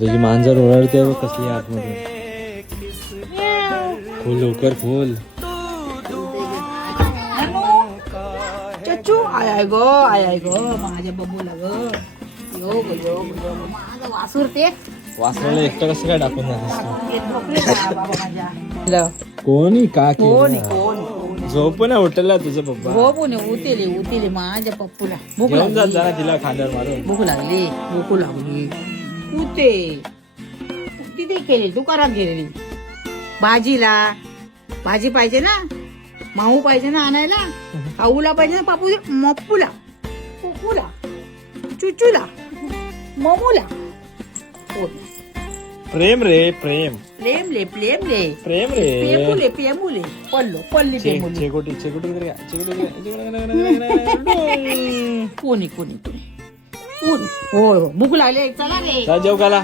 तुझी मांजर ओरडते बघ कसली आतमध्ये. खोल लवकर खोल. चच्चू आय ग माझ्या बबूला ग यो ग यो माझा वासूर ते वासराला एकटं कसं काय टाकून जातेस बाबा माझ्या कोणी का कोण केलं? कोण झोप ना हॉटेलला तुझं पप्पा. हो पुणे उतेले माझ्या पप्पूला भूक घेऊन जात लागली जा ना तिला खांद्यावर मारून. भूक लागली उते तिथे केली दुकानात गेलेली भाजीला भाजी पाहिजे ना माऊ पाहिजे ना आणायला खाऊला पाहिजे ना पापू मप्पूला पुपूला चुचूला ममूला प्रेम रे प्रेम प्लेमले प्लेमले प्रेम रे. पेमुले पेमुले पल्ली पेमुले चेकोटी चेकोटी इधर क्या? चेकोटी कोणी कोणी कोणी हो भूक लागली चला रे जेव खाला.